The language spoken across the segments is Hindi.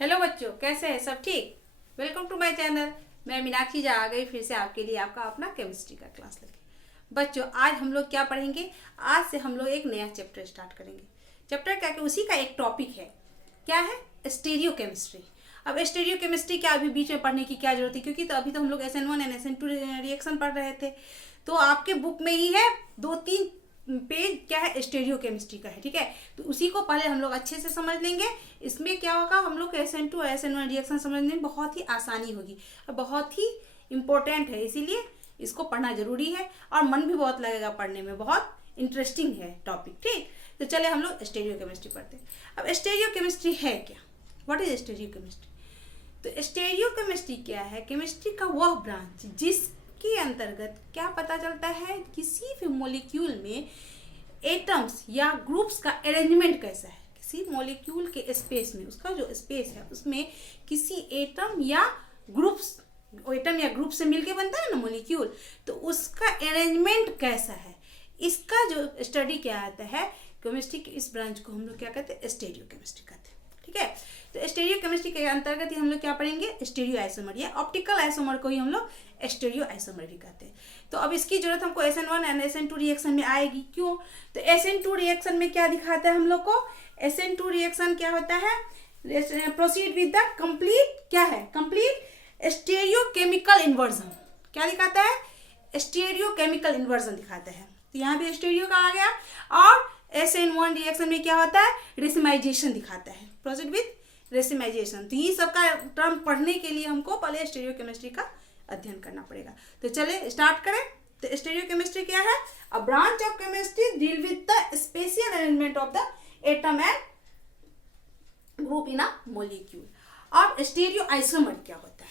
हेलो बच्चों, कैसे हैं सब? ठीक। Welcome to my channel. मैं मीनाक्षी जा आ गई फिर से आपके लिए आपका अपना केमिस्ट्री का क्लास लेके। बच्चों, आज हम लोग क्या पढ़ेंगे? आज से हम लोग एक नया चैप्टर स्टार्ट करेंगे। चैप्टर क्या कि उसी का एक टॉपिक है। क्या है? Stereo chemistry. अब स्टीरियो केमिस्ट्री क्या अभी बीच में पढ़ने की क्या जरूरत है, क्योंकि तो अभी तो हम लोग SN1 एंड SN2 रिएक्शन पढ़ रहे थे। तो आपके बुक में ही है 2-3 पेज क्या है स्टीरियो केमिस्ट्री का है। ठीक है, तो उसी को पहले हम लोग अच्छे से समझ लेंगे। इसमें क्या होगा, हम लोग SN2 और SN1 रिएक्शन समझने में बहुत ही आसानी होगी और बहुत ही इम्पोर्टेंट है, इसीलिए इसको पढ़ना जरूरी है और मन भी बहुत लगेगा पढ़ने में। बहुत इंटरेस्टिंग है टॉपिक। ठीक, तो चले हम लोग स्टीरियो केमिस्ट्री पढ़ते हैं। अब स्टीरियो केमिस्ट्री है क्या? What is stereo chemistry? तो स्टीरियो केमिस्ट्री क्या है? केमिस्ट्री का वह ब्रांच जिसके अंतर्गत क्या पता चलता है, किसी भी मॉलिक्यूल में एटम्स या ग्रुप्स का अरेंजमेंट कैसा है। किसी मॉलिक्यूल के स्पेस में, उसका जो स्पेस है उसमें किसी एटम या ग्रुप से मिलके बनता है ना मॉलिक्यूल, तो उसका अरेंजमेंट कैसा है, इसका जो स्टडी क्या आता है केमिस्ट्री के इस ब्रांच को हम लोग क्या कहते हैं? स्टीरियो केमिस्ट्री कहते हैं। ठीक है, तो स्टीरियो केमिस्ट्री के अंतर्गत ही हम लोग क्या पढ़ेंगे? स्टीरियो आइसोमर या ऑप्टिकल आइसोमर को ही हम लोग स्टीरियो आइसोमर भी कहते हैं। तो अब इसकी जरूरत हमको SN1 एंड SN2 रिएक्शन में आएगी। क्यों? तो SN2 रिएक्शन में क्या दिखाता है हम लोग को? SN2 रिएक्शन क्या होता है? प्रोसीड विद द कंप्लीट क्या है? Complete stereo chemical inversion. क्या दिखाता है? स्टीरियो केमिकल इन्वर्जन दिखाता है। तो यहाँ भी स्टीरियो का आ गया। और SN1 रिएक्शन में क्या होता है? रेसिमाइजेशन दिखाता है। Proceed with racemisation. तो ये सब का टर्म पढ़ने के लिए हमको पहले स्टीरियो केमिस्ट्री का अध्ययन करना पड़ेगा। तो चले स्टार्ट करें। तो स्टीरियो केमिस्ट्री क्या है? A branch of chemistry deal with the spatial arrangement of the atom and group in a molecule. और स्टीरियो आइसोमर क्या होता है?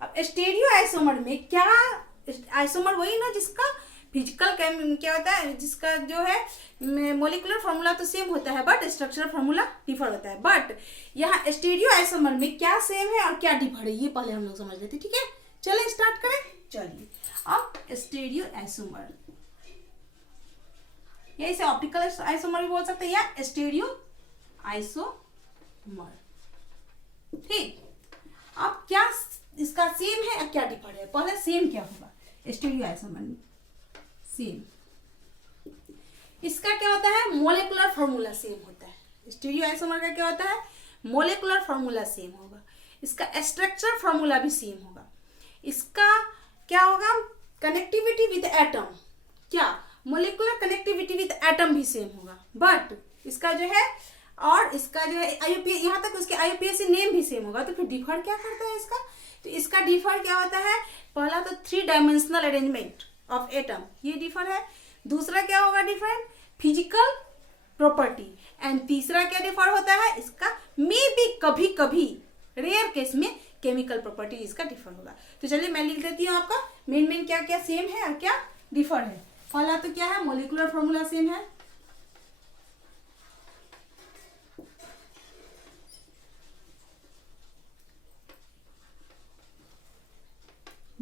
अब स्टीरियो आइसोमर में क्या, आइसोमर वही ना जिसका फिजिकल क्या होता है, जिसका जो है मोलिकुलर फार्मूला तो सेम होता है बट स्ट्रक्चरल फार्मूला डिफर होता है। बट यहाँ स्टीरियो आइसोमर में क्या सेम है और क्या डिफर है, ये पहले हम लोग समझ लेते हैं। ठीक है, चले स्टार्ट करें। चलिए, अब स्टीरियो आइसोमर या इसे ऑप्टिकल आइसोमर भी बोल सकते हैं या स्टीरियो आइसोमर। ठीक, अब क्या इसका सेम है और क्या डिफर है? पहले सेम क्या होगा स्टीरियो आइसोमर में? सेम, इसका क्या होता है? मोलेकुलर फार्मूला सेम होता है। स्टीरियो आइसोमर का क्या होता है? मोलेकुलर फार्मूला सेम होगा। इसका स्ट्रक्चर फार्मूला भी सेम होगा। इसका क्या होगा? कनेक्टिविटी विद एटम, क्या मोलिकुलर कनेक्टिविटी विद एटम भी सेम होगा। बट इसका जो है, और इसका जो है IUPAC, यहाँ तक उसके IUPAC नेम भी सेम होगा। तो फिर डिफर क्या करता है इसका? तो इसका डिफर क्या होता है? पहला तो 3 डायमेंशनल अरेंजमेंट ऑफ एटम, ये डिफर है। दूसरा क्या होगा डिफरेंट? Physical property. एंड तीसरा क्या डिफर होता है इसका? मे बी कभी कभी रेयर केस में केमिकल प्रॉपर्टी इसका डिफर होगा। तो चलिए मैं लिख देती हूँ आपका मेन क्या क्या सेम है और क्या डिफर है। पहला तो क्या है? मोलिकुलर फॉर्मूला सेम है।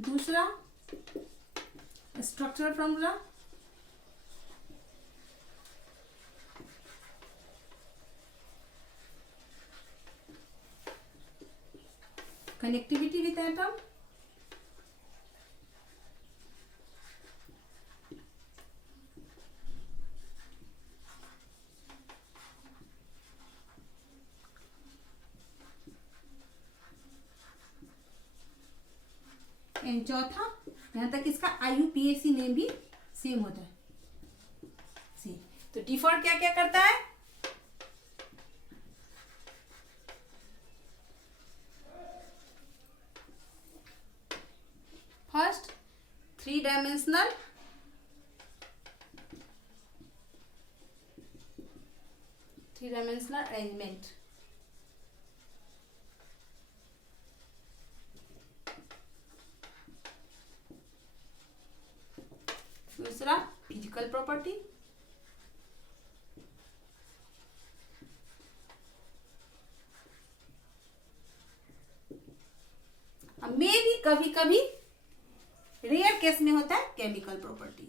दूसरा structural formula. Connectivity with atom. And चौथा, यहाँ तक इसका IUPAC नेम भी सेम होता है। सेम। तो डिफर क्या क्या करता है? First 3 dimensional arrangement. दूसरा फिजिकल प्रॉपर्टी। मे भी कभी कभी रेयर केस में होता है केमिकल प्रॉपर्टी।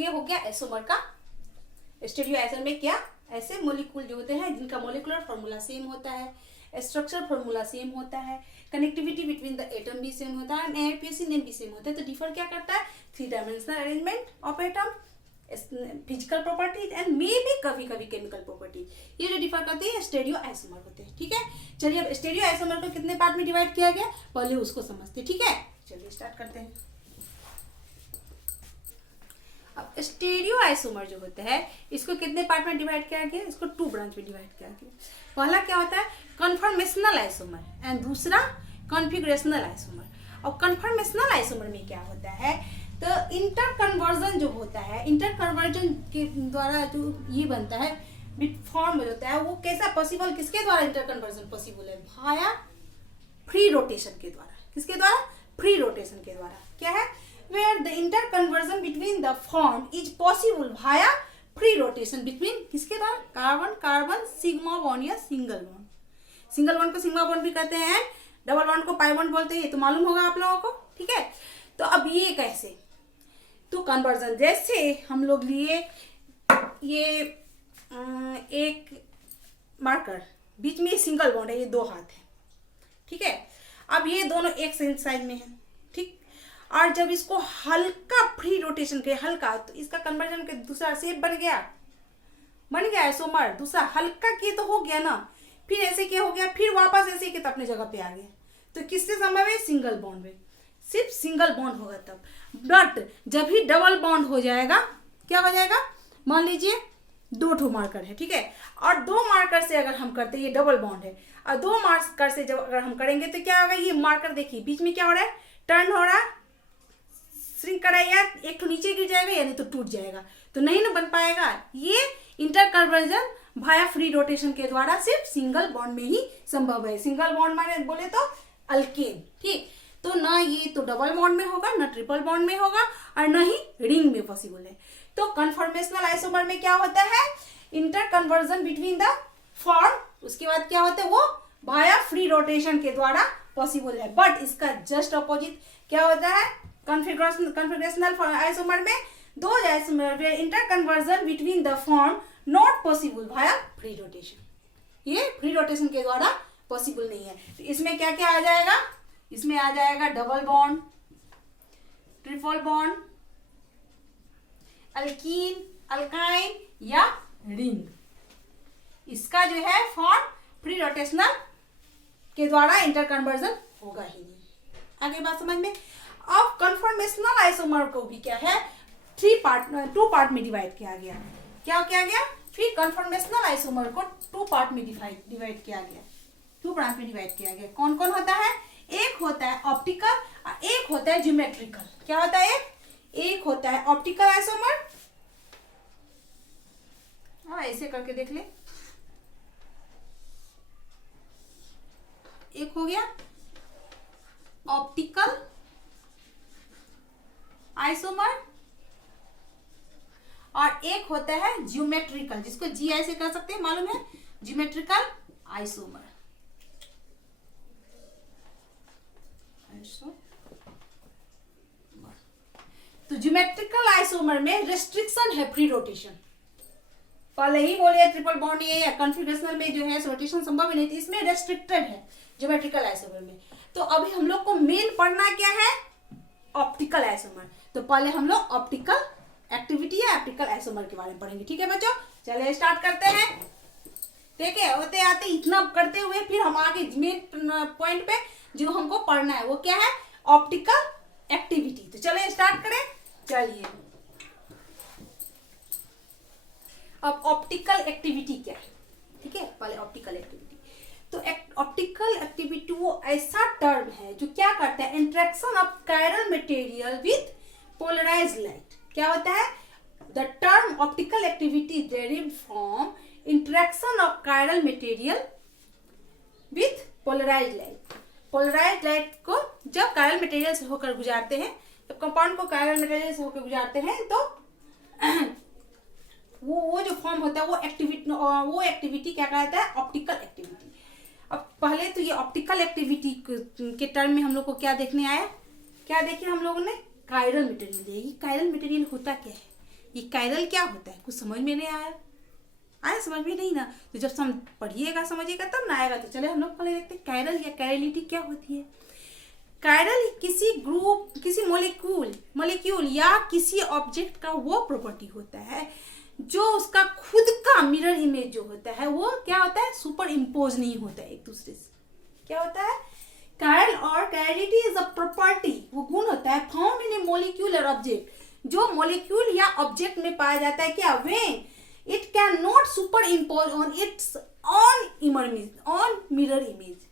ये हो गया आइसोमर का स्टीरियो आइसोमर में क्या, ऐसे मॉलिक्यूल जो होते हैं जिनका मॉलिक्यूलर फॉर्मूला सेम होता है, स्ट्रक्चर फॉर्मूला सेम होता है, कनेक्टिविटी बिटवीन द एटम भी सेम होता है, एपीएससी नेम भी सेम होता है। तो डिफर क्या करता है, 3 dimensional arrangement of atom, physical properties and मे भी कभी कभी केमिकल प्रॉपर्टी, ये जो डिफर करते हैं स्टीरियो आइसोमर होते हैं। ठीक है, चलिए अब स्टीरियो आइसोमर को कितने पार्ट में डिवाइड किया गया पहले उसको समझते हैं। ठीक है, चलिए स्टार्ट करते हैं। अब स्टीरियो आइसोमर जो होता है इसको कितने पार्ट में डिवाइड किया गया, इसको 2 ब्रांच में डिवाइड किया गया। पहला क्या होता है कन्फर्मेशनल आइसोमर एंड दूसरा कॉन्फिगरेशनल आइसोमर। और कन्फर्मेशनल आइसोमर में क्या होता है, तो इंटर कन्वर्जन जो होता है, इंटर कन्वर्जन के द्वारा जो ये बनता है फॉर्म होता है वो कैसा पॉसिबल, किसके द्वारा इंटर कन्वर्जन पॉसिबल है, भाया फ्री रोटेशन के द्वारा। किसके द्वारा, फ्री रोटेशन के द्वारा। क्या है, where the interconversion between the form is possible via free rotation between किसके द्वारा, कार्बन कार्बन सिग्मा बॉन्ड या सिंगल बॉन्ड। सिंगल बॉन्ड को सिग्मा बॉन्ड भी कहते हैं, डबल बॉन्ड को पाई बॉन्ड बोलते हैं, ये तो मालूम होगा आप लोगों को। ठीक है, तो अब ये कैसे, तो कन्वर्जन जैसे हम लोग लिए ये एक मार्कर, बीच में सिंगल बॉन्ड है, ये 2 हाथ है। ठीक है, अब ये दोनों एक सेम साइज में है। ठीक, और जब इसको हल्का फ्री रोटेशन के हल्का, तो इसका कन्वर्जन के दूसरा शेप बन गया आइसोमर, दूसरा हल्का किए तो हो गया ना, फिर ऐसे क्या हो गया, फिर वापस ऐसे किए तो अपने जगह पे आ गया। तो किससे संभव है, सिंगल बॉन्ड में, सिर्फ सिंगल बॉन्ड होगा तब। बट जब भी डबल बॉन्ड हो जाएगा, क्या हो जाएगा, मान लीजिए 2 मार्कर है। ठीक है, और 2 मार्कर से अगर हम करते, ये डबल बॉन्ड है, और 2 मार्कर से जब अगर हम करेंगे तो क्या होगा, ये मार्कर देखिए बीच में क्या हो रहा है, टर्न हो रहा है, श्रिंक कराएगा, एक तो नीचे गिर जाएगा या नहीं तो टूट जाएगा, तो नहीं ना बन पाएगा। ये इंटर कन्वर्जन भाया फ्री रोटेशन के द्वारा सिर्फ सिंगल बॉन्ड में ही संभव है। सिंगल बॉन्ड माने बोले तो अल्केन। ठीक, तो ना ये तो डबल बॉन्ड में होगा, ना ट्रिपल बॉन्ड में होगा, और ना ही रिंग में पॉसिबल है। तो कन्फर्मेशनल आइसोमर में क्या होता है, inter conversion between the form, उसके बाद क्या होता है वो भाया फ्री रोटेशन के द्वारा पॉसिबल है। बट इसका जस्ट अपोजिट क्या होता है, कन्फिगरेशनल आइसोमर में 2 isomer inter conversion between the form not possible Bhaya free rotation, ये फ्री रोटेशन के द्वारा पॉसिबल नहीं है। तो इसमें क्या क्या आ जाएगा, इसमें आ जाएगा double bond, triple bond, alkyne, alkyne या रिंग। इसका जो है फॉर्म फ्री रोटेशनल के द्वारा इंटर कन्वर्जन होगा ही नहीं। आगे बात समझ में। अब कन्फर्मेशनल आइसोमर को भी क्या है, 2 पार्ट में डिवाइड किया गया। क्या किया गया, फिर कन्फर्मेशनल आइसोमर को 2 पार्ट में डिवाइड किया गया, 2 ब्रांच में डिवाइड किया गया। कौन कौन होता है, एक होता है ऑप्टिकल और एक होता है ज्योमेट्रिकल। क्या होता है, एक होता है ऑप्टिकल आइसोमर, ऐसे करके देख ले, एक हो गया ऑप्टिकल आइसोमर और एक होता है ज्योमेट्रिकल, जिसको जी ऐसे कर सकते हैं, मालूम है, ज्योमेट्रिकल आइसोमर। तो ज्योमेट्रिकल आइसोमर में रेस्ट्रिक्शन है फ्री रोटेशन, पहले ही बोले ट्रिपल बॉन्ड ये या कॉन्फिगरेशनल में जो है रोटेशन संभव ही नहीं थी, इसमें रेस्ट्रिक्टेड है ज्योमेट्रिकल आइसोमर में। तो अभी हम लोग को मेन पढ़ना क्या है, ऑप्टिकल आइसोमर। तो पहले हम लोग ऑप्टिकल एक्टिविटी या ऑप्टिकल आइसोमर के बारे में पढ़ेंगे। ठीक है बच्चों, चलिए स्टार्ट करते हैं। ठीक है, होते आते इतना करते हुए फिर हम आगे मेन पॉइंट पे जो हमको पढ़ना है वो क्या है, ऑप्टिकल एक्टिविटी। तो चलिए स्टार्ट करें। चलिए, अब ऑप्टिकल एक्टिविटी क्या है, ठीक है, पहले ऑप्टिकल एक्टिविटी। तो ऑप्टिकल एक्टिविटी वो ऐसा टर्म है जो क्या करता है, interaction of chiral material with polarised light. क्या होता है, the term optical activity derived from interaction of chiral material with polarised light. Polarised light को जब कायरल मटेरियल से होकर गुजारते हैं, जब कंपाउंड को कायरल मटेरियल से होकर गुजारते हैं तो वो जो फॉर्म होता है वो एक्टिविटी क्या कहता है, ऑप्टिकल एक्टिविटी। अब पहले तो ये ऑप्टिकल एक्टिविटी के टर्म में हम लोग को क्या देखने आया, क्या देखे हम लोगों ने, कायरल मटेरियल। ये कायरल मटेरियल होता क्या है, ये कायरल क्या होता है? कुछ समझ में नहीं आया समझ में नहीं ना, तो जब हम पढ़िएगा समझिएगा तब ना आएगा। तो चले हम लोग पहले देखते हैं कायरल या कायरलिटी क्या होती है। कायरल किसी ग्रुप, किसी मॉलिक्यूल या किसी ऑब्जेक्ट का वो प्रॉपर्टी होता है जो उसका खुद का मिरर इमेज जो होता है वो क्या होता है, सुपर इम्पोज नहीं होता है एक दूसरे से। क्या होता है? कायरल और कायरलिटी इज अ प्रॉपर्टी, वो गुण होता है फाउंड इन ए मॉलिक्यूल और ऑब्जेक्ट, जो मॉलिक्यूल या ऑब्जेक्ट में पाया जाता है। क्या? When it can not super impose on it's on mirror image,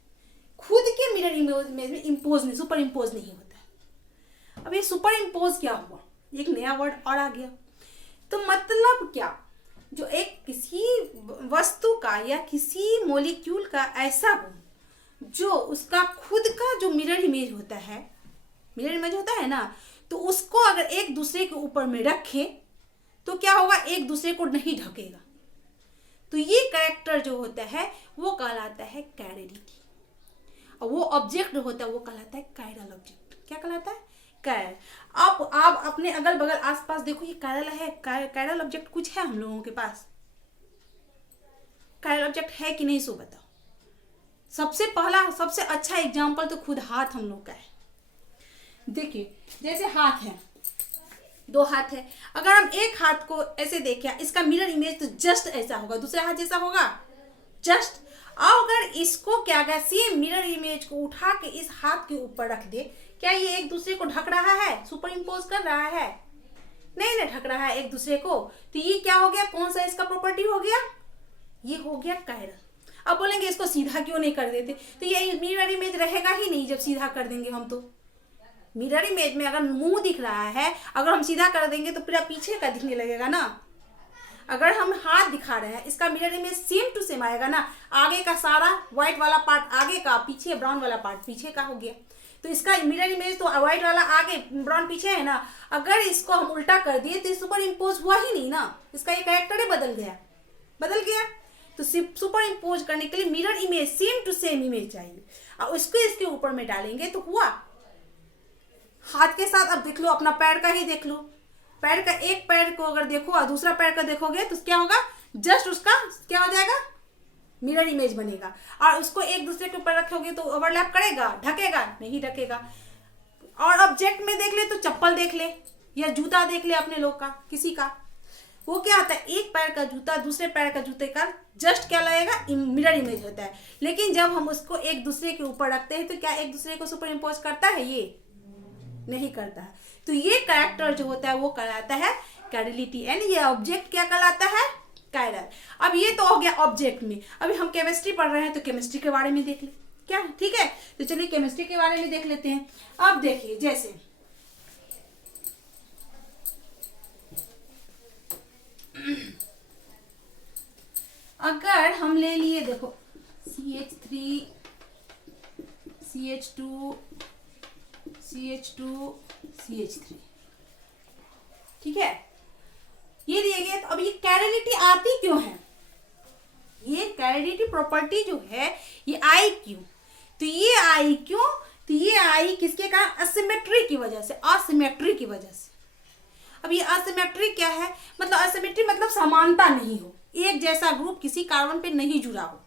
खुद के मिरर इमेज में इम्पोज नहीं, सुपर इम्पोज नहीं होता है। अब ये सुपर इम्पोज क्या हुआ, एक नया वर्ड और आ गया। तो मतलब क्या, जो एक किसी वस्तु का या किसी मॉलिक्यूल का ऐसा गुण जो उसका खुद का जो मिरर इमेज होता है ना, तो उसको अगर एक दूसरे के ऊपर में रखे तो क्या होगा, एक दूसरे को नहीं ढकेगा। तो ये कैरेक्टर जो होता है वो कहलाता है कायरलिटी, और वो ऑब्जेक्ट होता है वो कहलाता है कायरल ऑब्जेक्ट। क्या कहलाता है? कायरल। आप अपने अगल बगल आसपास देखो, ये कायरल है, कायरल ऑब्जेक्ट कुछ है हम लोगों के पास? कायरल ऑब्जेक्ट है कि नहीं, सो बताओ। सबसे पहला सबसे अच्छा एग्जाम्पल तो खुद हाथ हम लोग का है। देखिए जैसे हाथ है, दो हाथ है, अगर हम एक हाथ को ऐसे देखें, इसका मिरर इमेज तो जस्ट ऐसा होगा, दूसरा हाथ जैसा होगा जस्ट। अगर इसको क्या गया, सेम मिरर इमेज को उठा के इस हाथ के ऊपर रख दे, क्या ये एक दूसरे को ढक रहा है, सुपर इम्पोज कर रहा है? नहीं ना ढक रहा है एक दूसरे को। तो ये क्या हो गया, कौन सा इसका प्रॉपर्टी हो गया? ये हो गया कायरल। अब बोलेंगे इसको सीधा क्यों नहीं कर देते, तो ये मिरर इमेज रहेगा ही नहीं जब सीधा कर देंगे हम। तो मिरर इमेज में अगर मुंह दिख रहा है, अगर हम सीधा कर देंगे तो पूरा पीछे का दिखने लगेगा ना। अगर हम हाथ दिखा रहे हैं, इसका mirror image same to same आएगा ना, आगे का सारा व्हाइट वाला पार्ट आगे का, पीछे ब्राउन वाला पार्ट पीछे का हो गया। तो इसका मिरर इमेज तो व्हाइट वाला आगे ब्राउन पीछे है ना, अगर इसको हम उल्टा कर दिए तो सुपर इम्पोज हुआ ही नहीं ना, इसका ये कैरेक्टर ही बदल गया। तो सुपर इम्पोज करने के लिए mirror image same to same image चाहिए, और उसको इसके ऊपर में डालेंगे तो हुआ। हाथ के साथ अब देख लो, अपना पैर का ही देख लो, पैर का एक पैर को अगर देखो और दूसरा पैर का देखोगे तो क्या होगा, जस्ट उसका क्या हो जाएगा, मिरर इमेज बनेगा। और उसको एक दूसरे के ऊपर रखोगे तो ओवरलैप करेगा, ढकेगा नहीं ढकेगा। और ऑब्जेक्ट में देख ले तो चप्पल देख ले या जूता देख ले अपने लोग का, किसी का, वो क्या होता है, एक पैर का जूता दूसरे पैर का जूते का जस्ट क्या लगेगा, मिरर इमेज होता है। लेकिन जब हम उसको एक दूसरे के ऊपर रखते हैं तो क्या एक दूसरे को सुपर इम्पोज करता है? ये नहीं करता है। तो ये कैरेक्टर जो होता है वो कहलाता है कायरलिटी, एंड ये ऑब्जेक्ट क्या कहलाता है, कायरल। अब ये तो हो गया ऑब्जेक्ट में। अभी हम केमिस्ट्री पढ़ रहे हैं तो केमिस्ट्री के बारे में देख ले क्या, ठीक है। तो चलिए केमिस्ट्री के बारे में देख लेते हैं। अब देखिए जैसे अगर हम ले लिए, देखो CH3 CH2 CH2 CH3, ठीक है, ये दिए गए। तो अब ये कायरलिटी आती क्यों है, ये कायरलिटी प्रॉपर्टी जो है ये आई क्यों, तो ये आई क्यों, तो ये आई किसके कारण, असिमेट्री की वजह से, असिमेट्री की वजह से। अब ये असिमेट्री क्या है, मतलब असिमेट्री मतलब समानता नहीं हो, एक जैसा ग्रुप किसी कार्बन पे नहीं जुड़ा हो।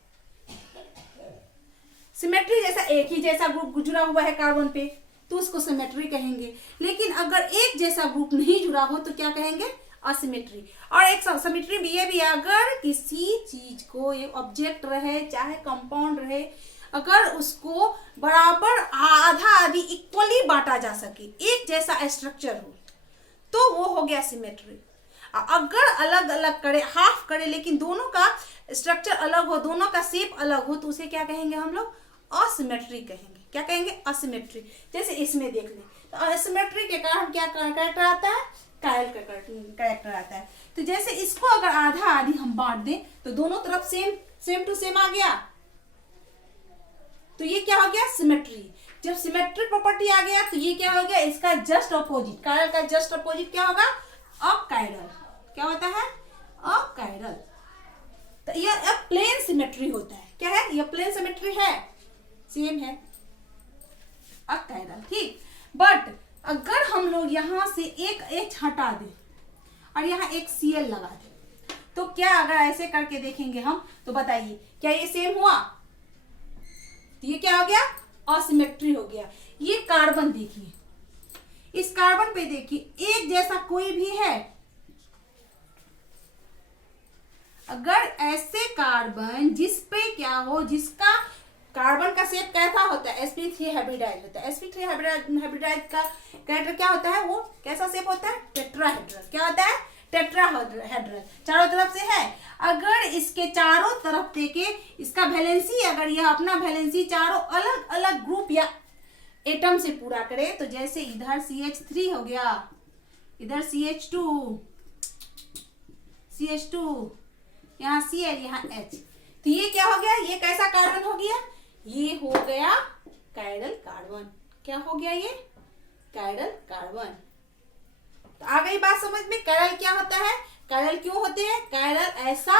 सिमेट्री जैसा एक ही जैसा ग्रुप जुड़ा हुआ है कार्बन पे तो उसको सिमेट्री कहेंगे। लेकिन अगर एक जैसा ग्रुप नहीं जुड़ा हो तो क्या कहेंगे, असिमेट्री। और एक सिमेट्री भी ये भी, अगर किसी चीज को, एक ऑब्जेक्ट रहे चाहे कंपाउंड रहे, अगर उसको बराबर आधा आधी इक्वली बांटा जा सके, एक जैसा स्ट्रक्चर हो, तो वो हो गया सिमेट्री। अगर अलग अलग करे, हाफ करे, लेकिन दोनों का स्ट्रक्चर अलग हो, दोनों का शेप अलग हो, तो उसे क्या कहेंगे हम लोग, असिमेट्री कहेंगे। क्या कहेंगे, असिमेट्री। जैसे इसमें देख ले तो असिमेट्री के कारण क्या कैरेक्टर आता है, कायरल का कैरेक्टर आता है। तो जैसे इसको अगर आधा आधी हम बांट दें तो दोनों तरफ सेम टू सेम आ गया, तो ये क्या हो गया, सिमेट्री। जब सिमेट्रिक प्रॉपर्टी आ गया तो ये क्या हो गया, इसका जस्ट अपोजिट, कायरल का जस्ट अपोजिट क्या होगा, अकायरल। क्या होता है, अकायरल। तो ये प्लेन सिमेट्री होता है। क्या है, ये प्लेन सिमेट्री है, सेम है, अकायरल, ठीक। बट अगर हम लोग यहां से एक एच हटा दें और यहाँ एक Cl लगा दें, तो क्या अगर ऐसे करके देखेंगे हम तो बताइए क्या ये सेम हुआ? तो ये क्या हो गया? असिमेट्री हो गया। ये कार्बन देखिए, इस कार्बन पे देखिए एक जैसा कोई भी है। अगर ऐसे कार्बन जिस पे क्या हो, जिसका कार्बन का शेप कैसा होता है? sp3 हाइब्रिडाइज होता है। sp3 हाइब्रिडाइज का कैरेक्टर क्या होता है? वो कैसा शेप होता है? टेट्राहेड्रल। क्या होता है? टेट्राहेड्रल, चारों तरफ से है। अगर इसके चारों तरफ देखे, इसका वैलेंसी, अगर यह अपना वैलेंसी चारों अलग अलग ग्रुप या एटम से पूरा करे, तो जैसे इधर CH3 हो गया, इधर CH2, यहाँ Cl, यहाँ H, तो ये क्या हो गया? ये कैसा कार्बन हो गया? ये हो गया कायरल कार्बन। क्या हो गया? ये कायरल कार्बन। तो आ गई बात समझ में? कायरल क्या होता है? कायरल क्यों होते हैं? कायरल ऐसा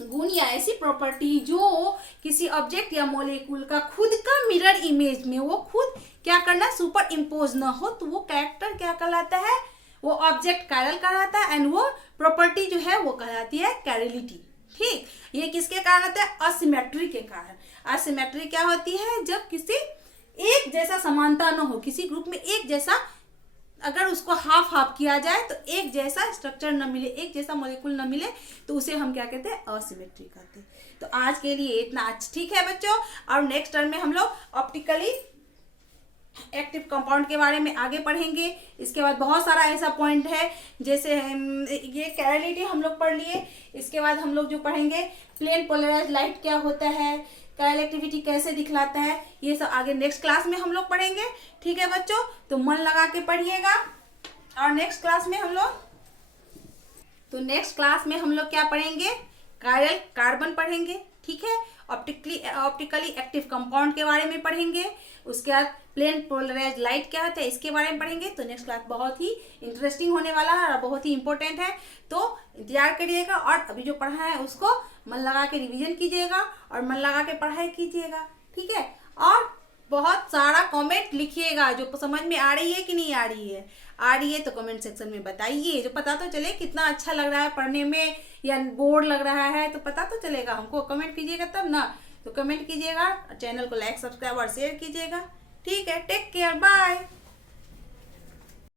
गुण या ऐसी प्रॉपर्टी जो किसी ऑब्जेक्ट या मॉलिक्यूल का खुद का मिरर इमेज में वो खुद क्या करना, सुपर इम्पोज ना हो, तो वो कैरेक्टर क्या कहलाता है? वो ऑब्जेक्ट कायरल कहलाता है, एंड वो प्रॉपर्टी जो है वो कहलाती है कायरलिटी। ठीक, ये किसके कारण होता है? असिमेट्री के कारण। असिमेट्री क्या होती है? जब किसी एक जैसा समानता न हो, किसी ग्रुप में एक जैसा, अगर उसको हाफ हाफ किया जाए तो एक जैसा स्ट्रक्चर न मिले, एक जैसा मॉलिक्यूल न मिले, तो उसे हम क्या कहते हैं? असिमेट्री कहते हैं। तो आज के लिए इतना अच्छा, ठीक है बच्चों। और नेक्स्ट टर्म में हम लोग ऑप्टिकली एक्टिव कंपाउंड के बारे में आगे पढ़ेंगे। इसके बाद बहुत सारा ऐसा पॉइंट है, जैसे ये कायरलिटी हम लोग पढ़ लिए। इसके बाद हम लोग जो पढ़ेंगे प्लेन पोलराइज्ड लाइट क्या होता है, कायरल एक्टिविटी कैसे दिखलाता है, ये सब आगे नेक्स्ट क्लास में हम लोग पढ़ेंगे। ठीक है बच्चों, तो मन लगा के पढ़िएगा। और नेक्स्ट क्लास में हम लोग क्या पढ़ेंगे? कायरल कार्बन पढ़ेंगे। ठीक है, ऑप्टिकली एक्टिव कंपाउंड के बारे में पढ़ेंगे। उसके बाद प्लेन पोलराइज्ड लाइट क्या होता है, इसके बारे में पढ़ेंगे। तो नेक्स्ट क्लास बहुत ही इंटरेस्टिंग होने वाला है और बहुत ही इंपॉर्टेंट है, तो इंतजार करिएगा। और अभी जो पढ़ा है उसको मन लगा के रिवीजन कीजिएगा और मन लगा के पढ़ाई कीजिएगा। ठीक है, और बहुत सारा कमेंट लिखिएगा, जो समझ में आ रही है कि नहीं आ रही है तो कमेंट सेक्शन में बताइए, जो पता तो चले कितना अच्छा लग रहा है पढ़ने में या बोर लग रहा है, तो पता तो चलेगा हमको। कमेंट कीजिएगा तब ना, तो कमेंट कीजिएगा, चैनल को लाइक, सब्सक्राइब और शेयर कीजिएगा। ठीक है, टेक केयर, बाय।